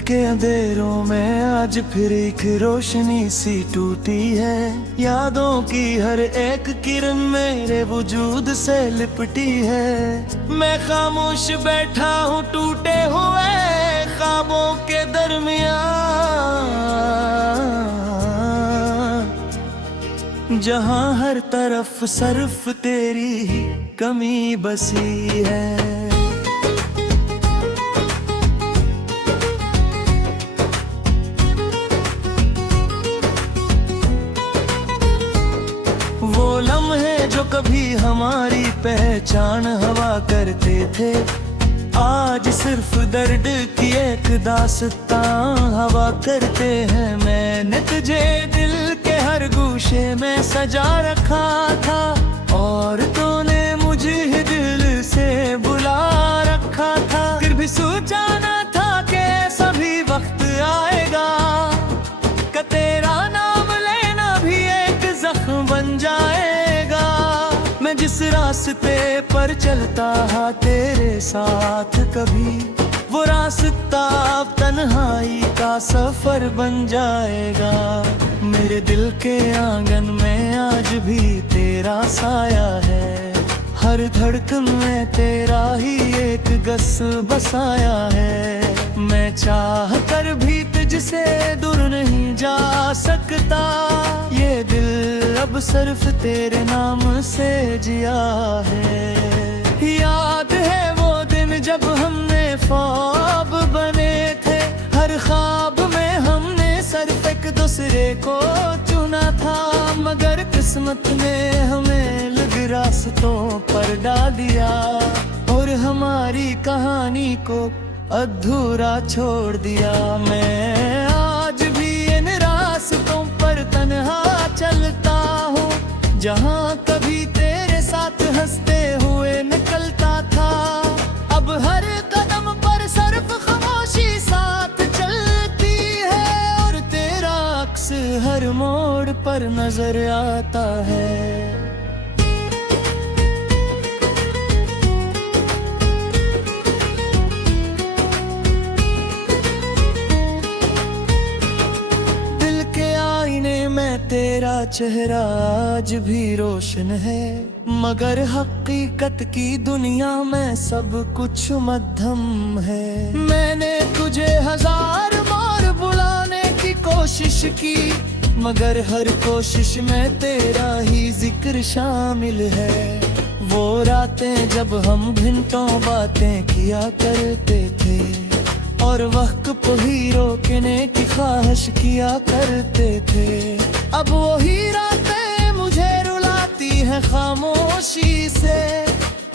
के अंधेरों में आज फिर एक रोशनी सी टूटी है। यादों की हर एक किरण मेरे वजूद से लिपटी है। मैं खामोश बैठा हूँ टूटे हुए ख्वाबों के दरमियान, जहाँ हर तरफ सिर्फ तेरी ही कमी बसी है। वो लम्हे जो कभी हमारी पहचान हवा करते थे, आज सिर्फ दर्द की एक दास्तां हवा करते हैं। मैंने तुझे दिल के हर गूशे में सजा रखा था, और तूने मुझे दिल से बुला रखा था। फिर भी सोचा न था कि सभी वक्त आएगा कि तेरा नाम लेना भी एक जख्म बन जाएगा। मैं जिस रास्ते पर चलता हा तेरे साथ कभी, वो रास्ता अब तन्हाई का सफर बन जाएगा। मेरे दिल के आंगन में आज भी तेरा साया है, हर धड़कन में तेरा ही एक गस बसाया है। मैं चाह कर भी तुझसे दूर नहीं जा सकता, ये दिल अब सिर्फ तेरे नाम से जिया है। याद है वो दिन जब हमने ख्वाब बने थे, हर ख्वाब में हमने सिर्फ एक दूसरे को चुना था। मगर किस्मत ने हमें अलग रास्तों पर डाल दिया, और हमारी कहानी को अधूरा छोड़ दिया। मैं आज भी इन रास्तों पर तन्हा चलता हूँ, जहाँ कभी तेरे साथ हंसते हुए निकलता था। अब हर कदम पर सिर्फ खामोशी साथ चलती है, और तेरा अक्स हर मोड़ पर नजर आता है। तेरा चेहरा आज भी रोशन है, मगर हकीकत की दुनिया में सब कुछ मध्यम है। मैंने तुझे हजार बार बुलाने की कोशिश की, मगर हर कोशिश में तेरा ही जिक्र शामिल है। वो रातें जब हम घंटों बातें किया करते थे, और वक्त को ही रोकने की ख्वाहिश किया करते थे। अब वही रातें मुझे रुलाती है खामोशी से,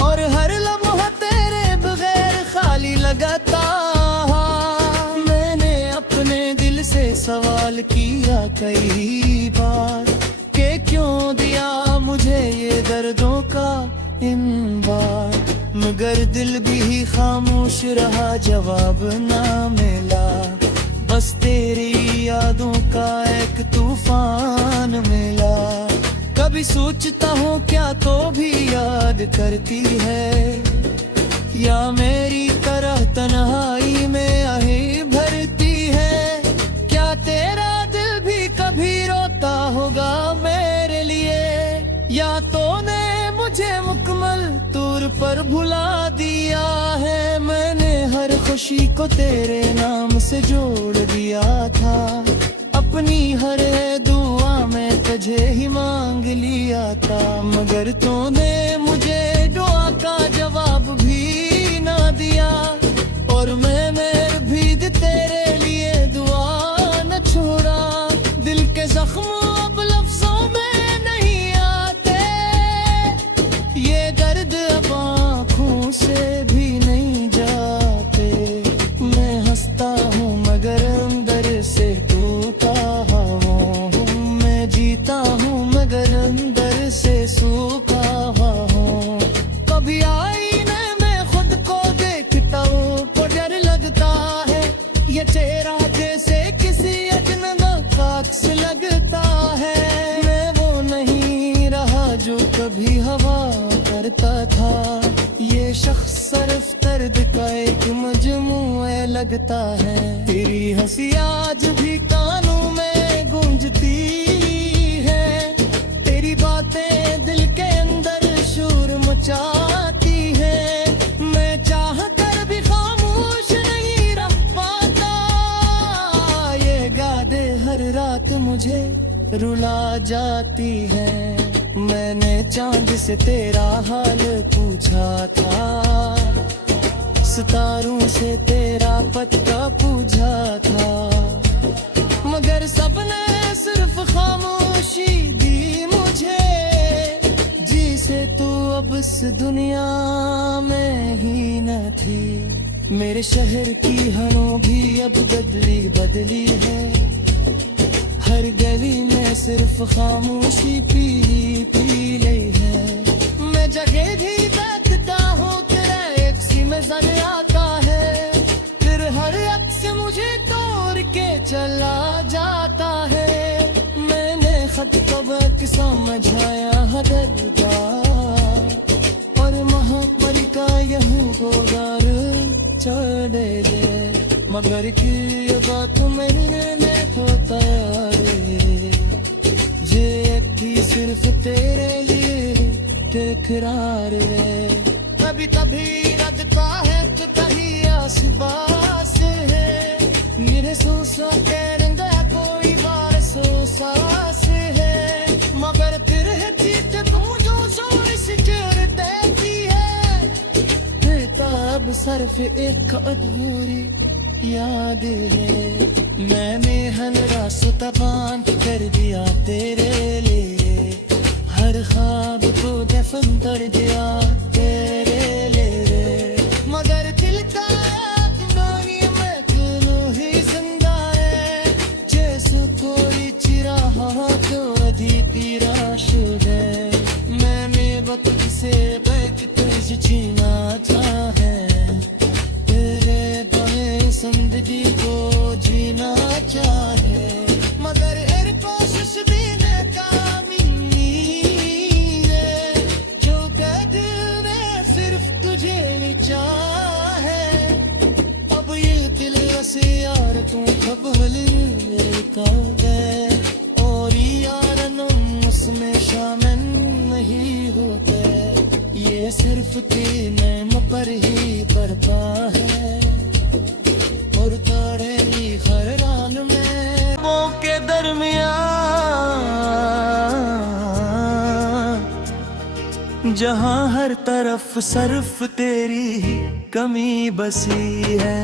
और हर लम्हा तेरे बगैर खाली लगता। मैंने अपने दिल से सवाल किया कई बार कि क्यों दिया मुझे ये दर्दों का इंबार, मगर दिल भी खामोश रहा, जवाब ना मिला। बस तेरी यादों का एक तूफान मिला। कभी सोचता हूँ क्या तो भी याद करती है, या मेरी तरह तन्हाई में आहें भरती है। क्या तेरा दिल भी कभी रोता होगा मेरे लिए, या तूने मुझे मुकम्मल तौर पर भुला दिया है। मैंने हर खुशी को तेरे नाम से जोड़ दिया था, अपनी हर दुआ में तुझे ही मांग लिया था। मगर तूने मुझे दुआ का जवाब भी ना दिया, और मैंने भी तेरे लिए दुआ न छोड़ा। दिल के जख्म अब लफ्जों में नहीं आते, ये दर्द अब आँखों से भी नहीं जाते। मैं हंसता हूँ मगर अंदर से टूटा हूँ, मैं जीता हूँ मगर अंदर से सूखा हूँ। कभी आईने में खुद को देखता हूँ तो डर लगता है, ये चेहरा जैसे मुझे रुला जाती है। मैंने चांद से तेरा हाल पूछा था, सितारों से तेरा पता पूछा था, मगर सबने सिर्फ खामोशी दी मुझे। जिसे तू अब इस दुनिया में ही न थी। मेरे शहर की हरों भी अब बदली बदली है। हर गली में सिर्फ खामोशी पी पी रही है। मैं जगह भी देखता हूँ तेरा एक सी नजर आता है। फिर हर अक्स मुझे तोड़ के चला जाता है। मैंने खत कब समझाया हदरदा और महापरी का यहूं गोदार चढ़ दे, मगर की बात मैंने तो तैयार ये थी सिर्फ तेरे लिए तकरार है। कभी कभी रदता है तो कहीं आसपास है। मेरे सोसा करेंगे कोई बार सोसास है, मगर फिर है जीत तू जो जोर से चढ़ देती है। तब सिर्फ एक अधूरी याद है। मैंने हर रास्ता बंद कर दिया तेरे लिए। हर ख्वाब को दफन कर दिया तेरे लिए। मगर दिल का दुनिया में क्यों ही जिंदा है। जैसे कोई चिराग तो अधिक राश है। मैंने वक्त से बैठ तुझे छीना चाहे। जिंदगी को जीना चाहे, मगर हर कोशिश भी नाकामी है। जो दिल में सिर्फ तुझे चाहे। अब ये दिल से यार तू कब लेता है। और यार उसमें शामिल नहीं होते। ये सिर्फ तेरे नाम पर ही बरपा है। के दरमियान जहां हर तरफ सिर्फ तेरी ही कमी बसी है।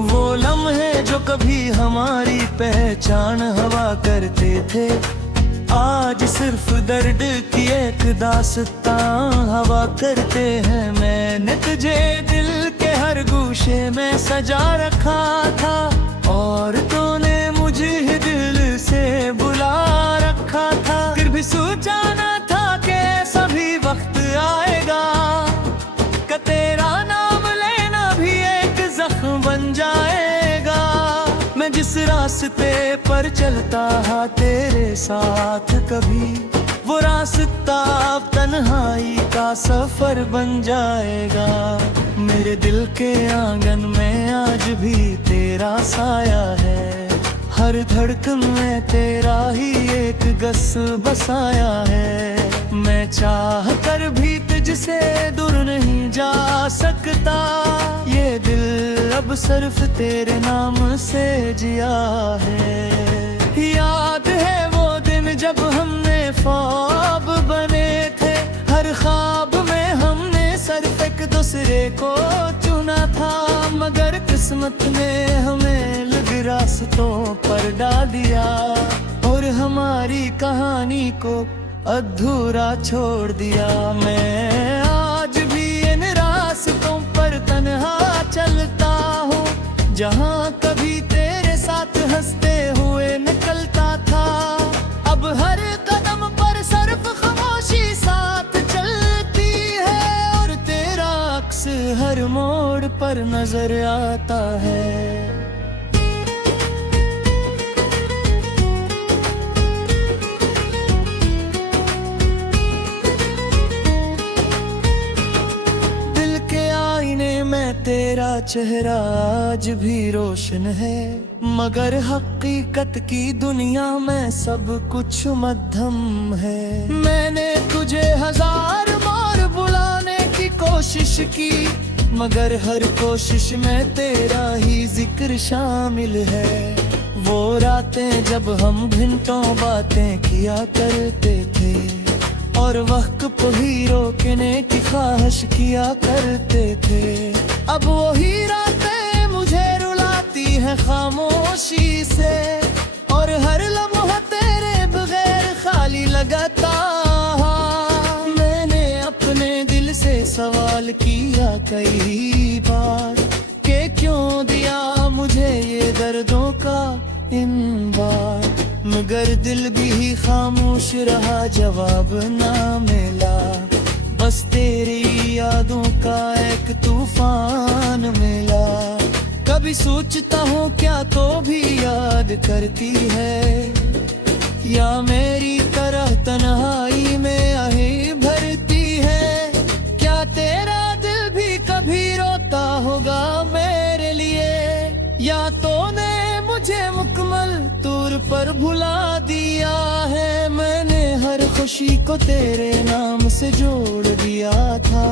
वो लम्हे जो कभी हमारी पहचान हवा करते थे, आज सिर्फ दर्द की एक दास्तां हवा करते हैं। मैंने तुझे दिल के हर गूशे में सजा रखा था, और तूने मुझे दिल से बुला रखा था। फिर भी सोचा न था कि सभी वक्त आएगा कि तेरा नाम लेना भी एक जख्म बन जाएगा। मैं जिस रास्ते पर चलता हा तेरे साथ कभी, वो रास्ता अब तन्हाई का सफर बन जाएगा। मेरे दिल के आंगन में आज भी तेरा साया है। हर धड़कन में तेरा ही एक गस बसाया है। मैं चाह कर भी तुझसे दूर नहीं जा सकता। ये दिल अब सिर्फ तेरे नाम से जिया है। याद है वो दिन जब हमने ख्वाब बने थे। हर ख्वाब में हमने सिर्फ एक दूसरे को चुना था, मगर किस्मत ने हमें अलग रास्तों पर डाल दिया और हमारी कहानी को अधूरा छोड़ दिया। मैं आज भी इन रास्तों पर तन्हा चलता हूँ, जहाँ कभी तेरे साथ हंसते हुए निकलता था। अब हर कदम पर सिर्फ खामोशी साथ चलती है, और तेरा अक्स हर मोड़ पर नजर आता है। तेरा चेहरा आज भी रोशन है, मगर हकीकत की दुनिया में सब कुछ मध्यम है। मैंने तुझे हजार बार आशिकी, मगर हर कोशिश में तेरा ही जिक्र शामिल है। वो रातें जब हम घंटों बातें किया करते थे और वक्त को ही रोकने की ख्वाहिश किया करते थे। अब वही रातें मुझे रुलाती हैं खामोशी से, और हर लम्हा तेरे बगैर खाली लगता। मैंने अपने दिल से सवाल किया कई बार कि क्यों दिया मुझे ये दर्दों का इंबार, मगर दिल भी खामोश रहा, जवाब ना मिला। बस तेरी यादों का एक तूफान मिला। कभी सोचता हूँ क्या तो भी याद करती है, या मेरी तरह तन्हाई में आहे भरती है। क्या तेरा दिल भी कभी रोता होगा मेरे लिए, या तूने मुझे मुकम्मल तौर पर भुला दिया है। मैंने हर खुशी को तेरे नाम से जोड़ दिया था,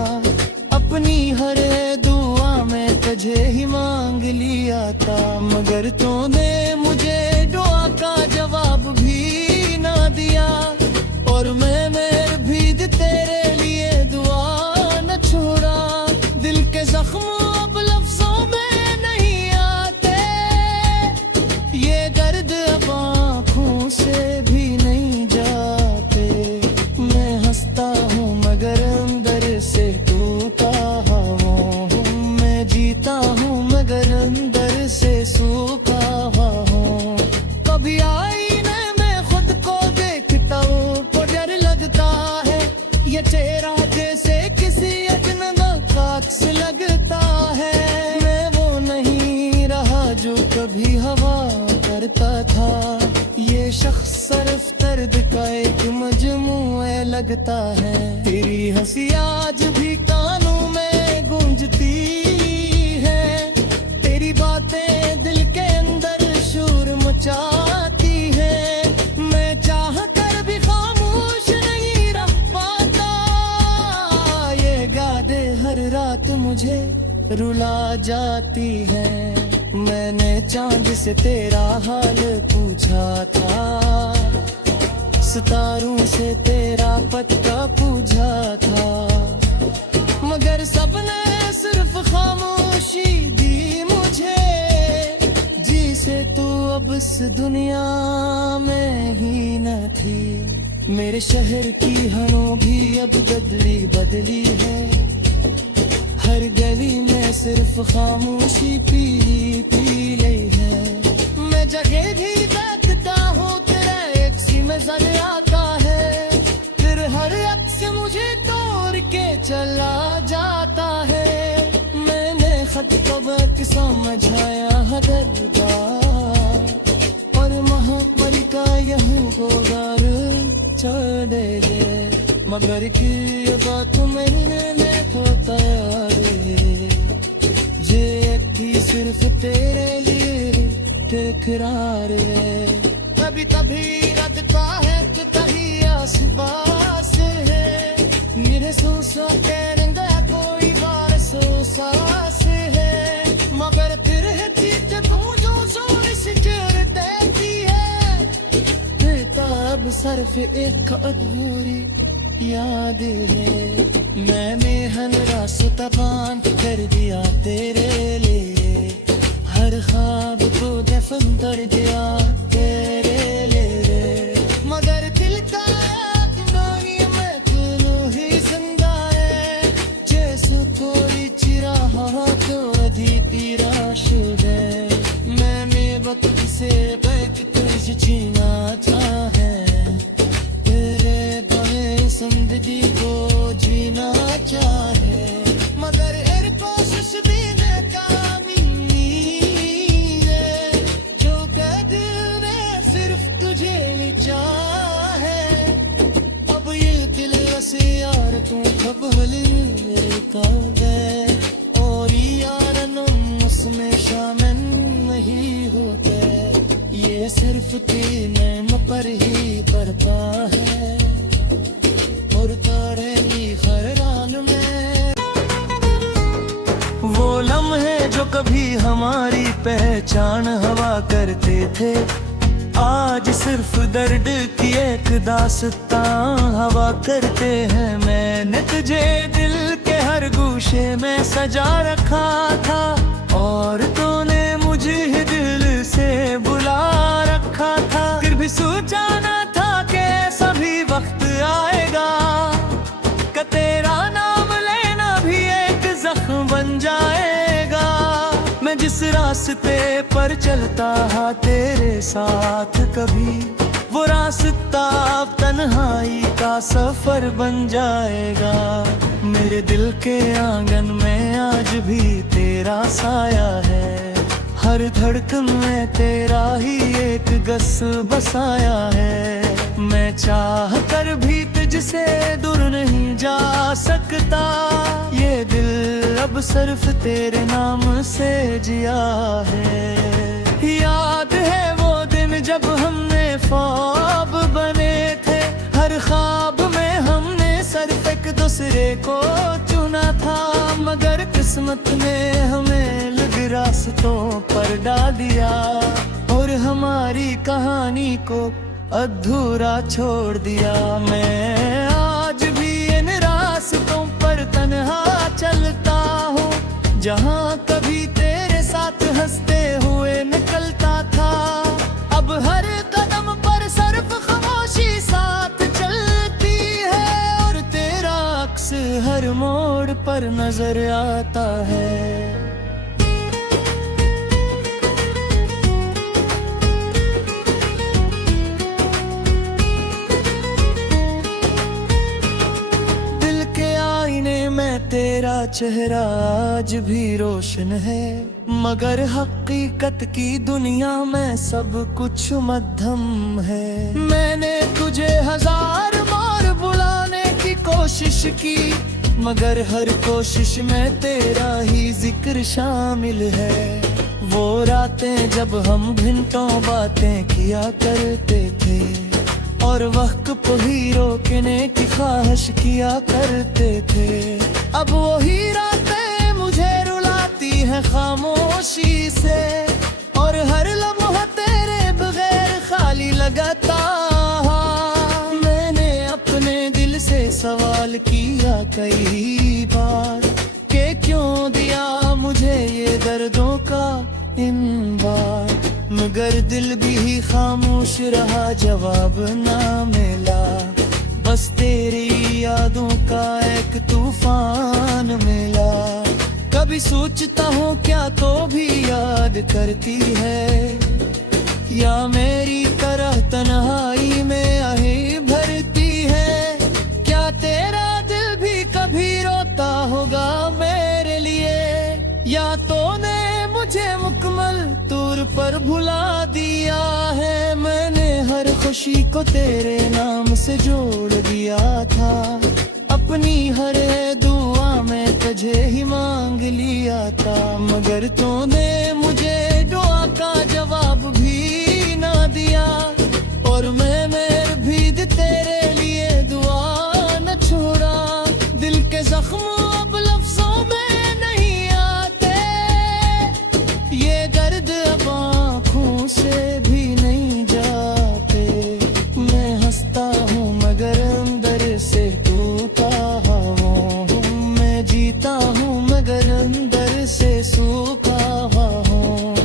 अपनी हर दुआ में तुझे ही मांग लिया था, मगर तूने मुझे दुआ का जवाब भी ना दिया। और मैंने भी तेरे लिए दुआ न छोड़ा। दिल के जख्म अब लफ्जों में नहीं आते, ये दर्द अब आँखों से भी नहीं जाते। मैं हंसता हूँ मगर अंदर से टूटा हूँ, मैं जीता हूँ मगर अंदर से सूखा हूँ। कभी आईने में खुद को देखता हूँ तो डर लगता है, ये चेहरा जैसे किसी अजनबी खाक से लगता है। मैं वो नहीं रहा जो कभी हवा करता था, ये शख्स सिर्फ दर्द का एक मजमूआ लगता है। तेरी हंसी आज भी कानों में गूंजती है, तेरी बातें दिल के अंदर शोर मचाती है। मैं चाह कर भी खामोश नहीं रह पाता, ये यादें हर रात मुझे रुला जाती है। मैंने चांद से तेरा हाल पूछा था, सितारों से तेरा पता पूछा था, मगर सबने सिर्फ खामोशी दी मुझे। जिसे तू अब इस दुनिया में ही न थी। मेरे शहर की हरों भी अब बदली बदली है, हर गली में सिर्फ खामोशी पी पी रही है। मैं जगह भी बैठता हूँ तेरा एक सी नजर आता है, फिर हर अक्स मुझे तोड़ के चला जाता है। मैंने खत कब समझाया हदरदा, और महामरी का यहूं गोदार छोड़ दे, मगर की बात मैंने होता यार, ये थी सिर्फ तेरे लिए तकरार है। कभी कभी लगता है कि कहीं आसपास है, मेरे सांसों के रंग कोई बार सांस है, मगर फिर है जीत तू जो जोर से चढ़ देती है। बेताब सिर्फ एक अधूरी याद है, मैंने हर रास्ता बंद कर दिया तेरे लिए, हर ख्वाब को दफन कर दिया तेरे लिए। मगर दिल का नहीं मैं तू ही जिंदा है, जैसे कोई चिराहा तो अधी राशुद है। मैंने वक्त से बैठ तुझे जीना चाहे, जिंदगी को जीना चाहे, मगर हर कोशिश भी नाकामी है। जो कह दिल ने सिर्फ तुझे ही चाहे, अब ये दिल से यार तू कब मेरे कब है, और यार उसमें शामिल नहीं होते। ये सिर्फ तेरे नाम पर ही बरपा है, और तारे हर राल में जो कभी हमारी पहचान हवा करते थे, आज सिर्फ दर्द की एक दास्तां हवा करते हैं। मैंने तुझे दिल के हर गूशे में सजा रखा था, और तूने मुझे दिल से बुला रखा था। फिर भी सोचा न था कि सभी वक्त आएगा, कि तेरा नाम लेना भी एक जख्म बन जाएगा। मैं जिस रास्ते पर चलता हा तेरे साथ, कभी वो रास्ता अब तन्हाई का सफर बन जाएगा। मेरे दिल के आंगन में आज भी तेरा साया है, हर धड़कन में तेरा ही एक गस बसाया है। मैं चाह कर भी तुझसे दूर नहीं जा सकता, ये दिल अब सिर्फ तेरे नाम से जिया है। याद है वो दिन जब हमने ख्वाब बने थे, हर ख्वाब में हमने सिर्फ एक दूसरे को चुना था। मगर किस्मत ने हमें लग रास्तों पर डाल दिया, और हमारी कहानी को अधूरा छोड़ दिया। मैं आज भी इन रास्तों पर तन्हा चलता हूँ, जहाँ कभी तेरे साथ हंसते हुए निकलता था। अब हर कदम पर सिर्फ खामोशी साथ चलती है, और तेरा अक्स हर मोड़ पर नजर आता है। तेरा चेहरा आज भी रोशन है, मगर हकीकत की दुनिया में सब कुछ मध्यम है। मैंने तुझे हजार बार बुलाने की कोशिश की, मगर हर कोशिश में तेरा ही जिक्र शामिल है। वो रातें जब हम घंटों बातें किया करते थे, और वक्त को ही रोकने की ख्वाहिश किया करते थे। अब वही रातें मुझे रुलाती है खामोशी से, और हर लम्हा तेरे बगैर खाली लगता। मैंने अपने दिल से सवाल किया कई बार, कि क्यों दिया मुझे ये दर्दों का इंबार। मगर दिल भी खामोश रहा, जवाब ना मिला। बस तेरी यादों का एक तूफान मिला। कभी सोचता हूँ क्या तो भी याद करती है, या मेरी तरह तन्हाई में आहे भरती है। क्या तेरा दिल भी कभी रोता होगा मेरे लिए, या तूने मुझे मुकम्मल तौर पर भुला दिया है। मैंने हर खुशी को तेरे नाम से जोड़ दिया था, अपनी हर दुआ में तुझे ही मांग लिया था। मगर तूने मुझे दुआ का जवाब भी ना दिया, और मैं भी तेरे लिए दुआ न छोड़ा। दिल के जख्म अब लफ्जों में नहीं आते, ये दर्द अब आँखों से भी नहीं जाते। मैं हंसता हूँ मगर अंदर से टूटा हूँ, मैं जीता हूँ मगर अंदर से सूखा हूँ।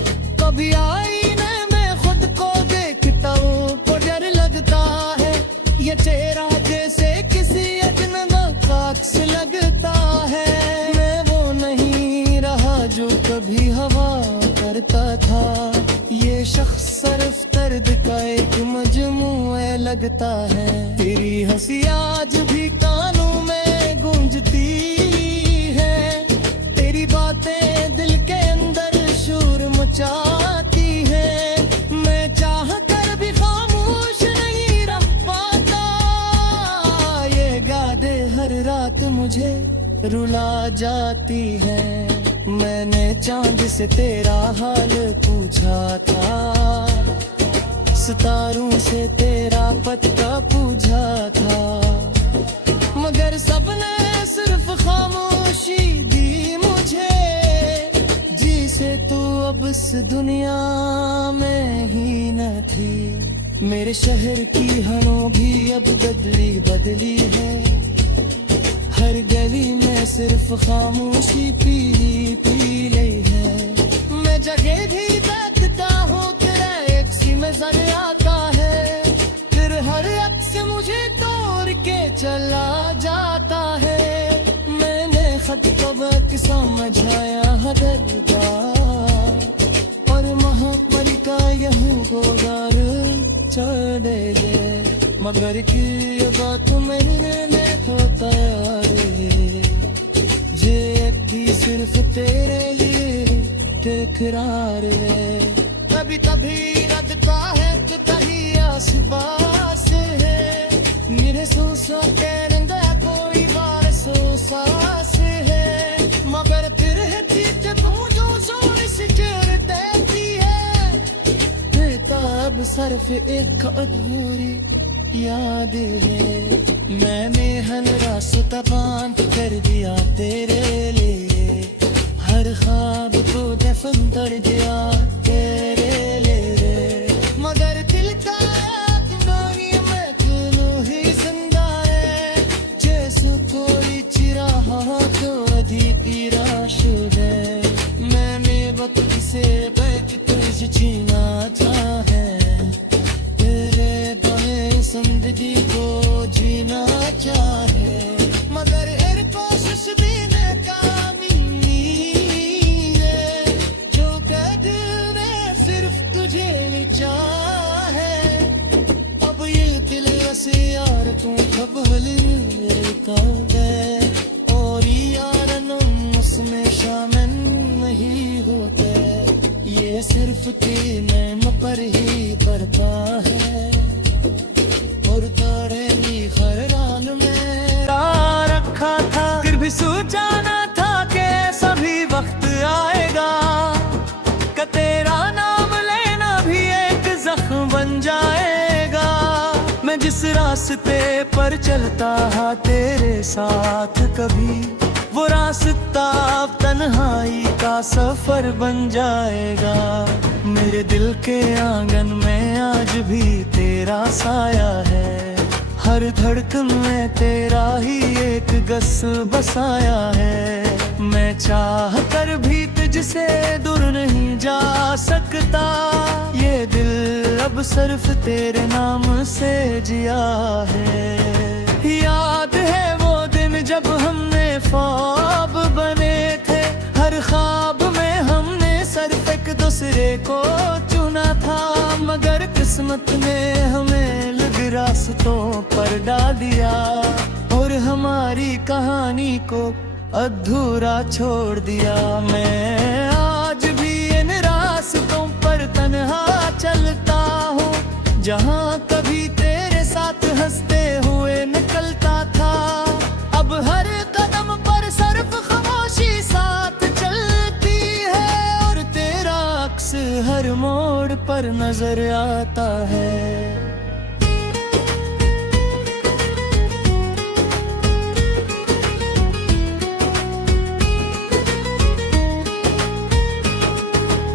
कभी आईने में खुद को देखता हूँ तो डर लगता है, ये चेहरा जैसे किसी अजनबी का अक्स लगता है। मैं वो नहीं रहा जो कभी हवा करता था, ये शख्स सिर्फ दर्द का एक मजमूआ लगता है। तेरी हंसी आज भी कानों में गूंजती है, तेरी बातें दिल के अंदर शोर मचाती है। मैं चाह कर भी खामोश नहीं रह पाता, ये गाने हर रात मुझे रुला जाती है। मैंने चांद से तेरा हाल पूछा था, सितारों से तेरा पता पूछा था, मगर सबने सिर्फ खामोशी दी मुझे। जी अब इस दुनिया में ही न थी। मेरे शहर की हनों भी अब बदली बदली है। हर गली में सिर्फ खामोशी पी रही है। मैं जगह भी देखता हूँ तेरा एक सी नजर आता है। फिर हर अक्स मुझे तोड़ के चला जाता है। मैंने खत कब समझाया हदरदार और महामरी का यह गोदार चढ़े गए। मगर की बात मैंने तो तैयार है जे भी सिर्फ तेरे लिए तकरार है। कभी कभी रखता है तो कहीं आसपास है। मेरे सोसा के रंग कोई बार सो सास है। मगर फिर है जीत तू जो जोर से चढ़ देती है। बेताब सिर्फ एक अधूरी याद है। मैंने हर रास्ता बंद कर दिया तेरे लिए। हर ख्वाब को दफन कर दिया तेरे लिए। मगर दिल का नानी में तू ही जिंदा है। जैसे कोई चिराहा तो अधिक राशुद है। मैंने वक्त से बैठ तुझे जीना था है। तेरे बहे जिंदगी को जीना चाहे। मगर हर कोशिश भी नाकामी है। जो कद में सिर्फ तुझे चाहे। अब ये दिल से यार तू खबल का है। और यार नम उसमें शामिल नहीं होते। ये सिर्फ तेरे नैम पर ही पड़ता है। और तारे खैराल में रखा था। फिर भी सोचा ना था कि सभी वक्त आएगा। कि तेरा नाम लेना भी एक जख्म बन जाएगा। मैं जिस रास्ते पर चलता हा तेरे साथ कभी वो रास्ता अब तन्हाई का सफर बन जाएगा। मेरे दिल के आंगन में आज भी तेरा साया है। हर धड़कन में तेरा ही एक गस बसाया है। मैं चाह कर भी तुझसे दूर नहीं जा सकता। ये दिल अब सिर्फ तेरे नाम से जिया है। याद है वो दिन जब हमने ख्वाब बने थे। हर ख्वाब में हमने सिर्फ एक दूसरे को चुना था। मगर किस्मत ने हमें लग रास्तों पर डाल दिया। और हमारी कहानी को अधूरा छोड़ दिया। मैं आज भी इन रास्तों पर तन्हा चलता हूँ। जहाँ कभी तेरे साथ हंसते हुए निकलता था। अब हर कदम पर सिर्फ खामोशी साथ चलती है। और तेरा अक्स हर मोड़ पर नजर आता है।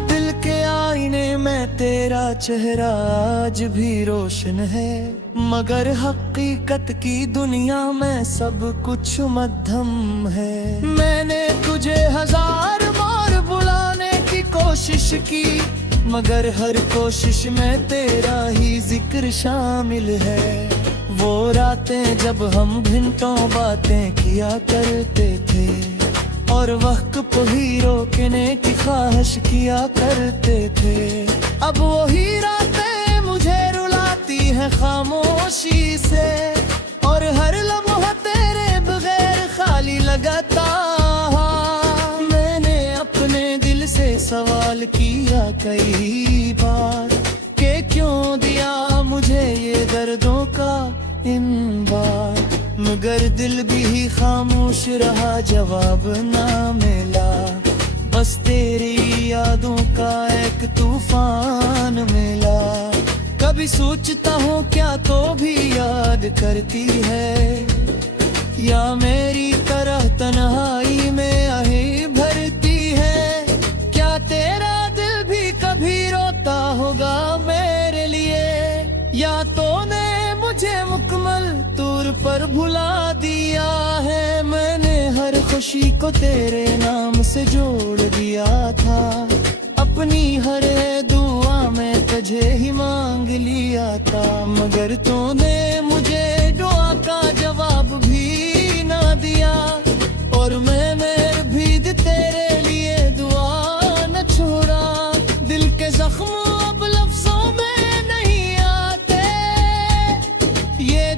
दिल के आईने में तेरा चेहरा आज भी रोशन है। मगर हकीकत की दुनिया में सब कुछ मध्यम है। मैंने तुझे हजार बार बुलाने की कोशिश की। मगर हर कोशिश में तेरा ही जिक्र शामिल है। वो रातें जब हम घंटों बातें किया करते थे। और वक्त को ही रोकने की ख्वाहिश किया करते थे। अब वही रातें मुझे रुलाती है खामोशी से। और हर लम्हा तेरे बगैर खाली लगता। मैंने अपने दिल से सवाल किया कई बार कि क्यों दिया मुझे ये दर्दों का इंबार। मगर दिल भी खामोश रहा, जवाब ना मिला। बस तेरी यादों का एक तूफान मिला। कभी सोचता हूँ क्या तो भी याद करती है, या मेरी तरह तन्हाई में आहें भरती है। क्या तेरा दिल जिंदगी को तेरे नाम से जोड़ दिया था। अपनी हर दुआ में तुझे ही मांग लिया था, मगर तूने मुझे दुआ का जवाब भी ना दिया। और मैं भी तेरे लिए दुआ न छोड़ा। दिल के जख्म अब लफ्जों में नहीं आते, ये